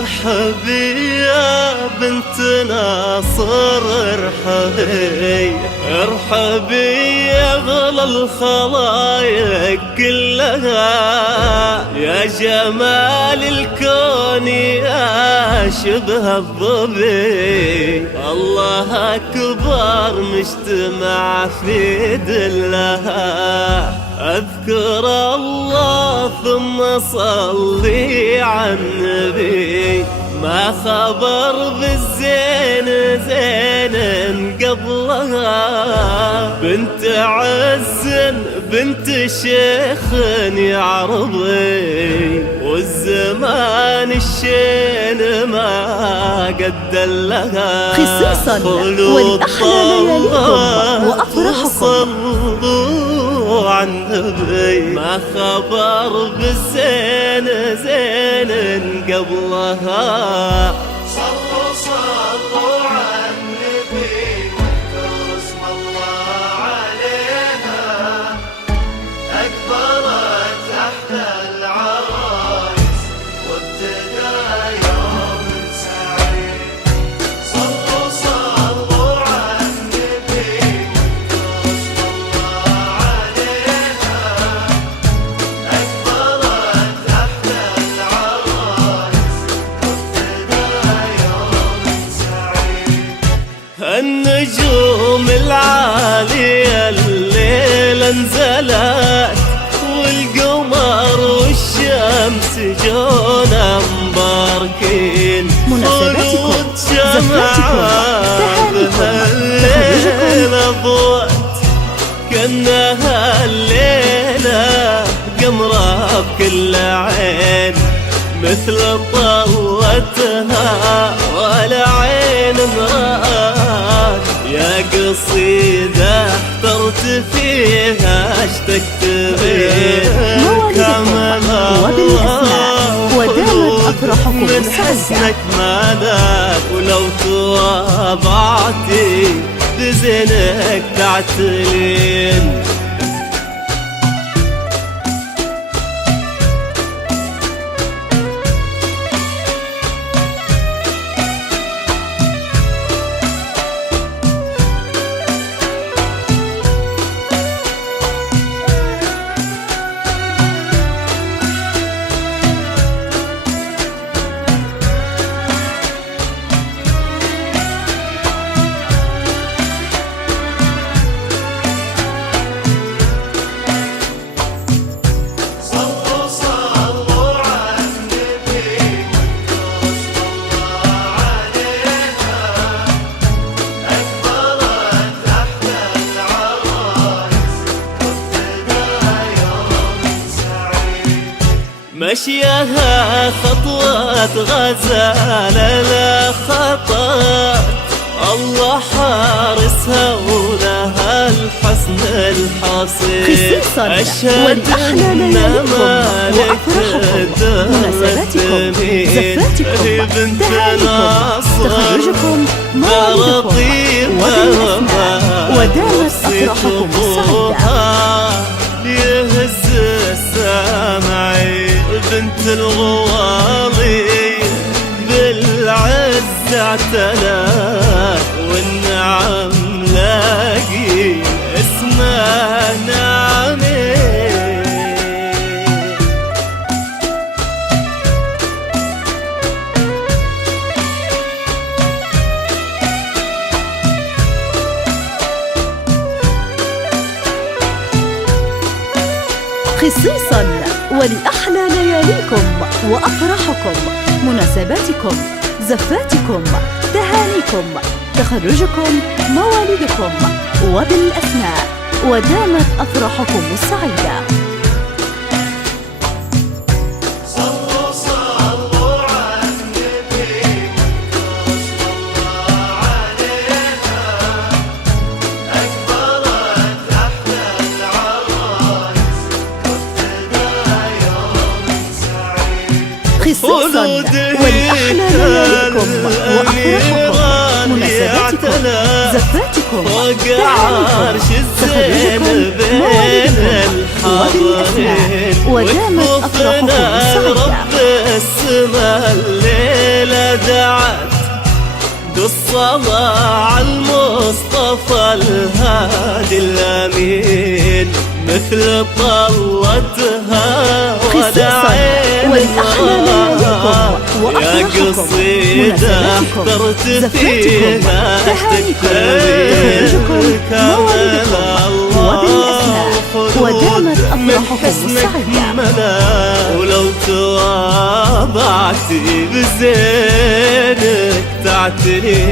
ارحبي يا بنت ناصر ارحبي، ارحبي يا أغلى الخلايق كلها، يا جمال الكون يا شبه الظبي، الله أكبر مجتمع في دلها، أذكر الله ثم صلي على النبي، ما خبر بالزين زين قبلها، بنت عز بنت شيخ يعرضي، والزمان الشين ما قد لها، خصيصا ولأحلى لياليكم وأفراحكم عن النبي، ما خبر بالزين زين قبلها، صلوا على النبي واذكروا اسم الله عليها، أكبرت أحلى العرايس وابتدى يوم سعيد، صلوا على النبي واذكروا اسم الله عليها، أكبرت أحلى العرايس وابتدى يوم سعيد، النجوم العالية الليلة انزلت، والقمر والشمس جونا مباركين، مناسباتكم زفاتكم الليلة ضوت كأنها الليلة قمرة بكل عين، مثل طلتها ولا عين رأت، يا قصيدة احترت فيها اشتقت بيك موالدكم وبالأسماء ودامت أفراحكم من سعيدة، حسنك ما ذاك، ولو تواضعتي بزينك تعتلين، مشيها خطوات غزالة لا خطأ، الله حارسها ولها الحسن الحصين، أشهد أن مالك مناسباتكم زفاتكم بنت ناصر تخرجكم موالدكم وبالأسماء ودامت أفراحكم السعيدة، يهز السامعين بنت الغوالي بالعز اعتلت، والنعم لاقي اسمها نعمي، خصيصا ولأحلى لياليكم وأفراحكم، مناسباتكم زفاتكم تهانيكم تخرجكم موالدكم وبالأسماء ودامت أفراحكم السعيدة. خصيصا ولأحلى لياليكم وأفراحكم، مناسباتكم مناسباتكم، زفاتكم، فوق تهانيكم، عرش الزين تخرجكم، بين موالدكم الحاضرين ودامت أفراحكم السعيدة. رب السما الليلة دعت بالصلاة على المصطفى الهادي الأمين مثل طلتها ودعين ولأحلى لياليكم يا قصيدة اخترت فيها تهانيكم، موالدكم وبالأسماء ودامت أفراحكم السعيدة. ولو تواضعتي بزينك تعتني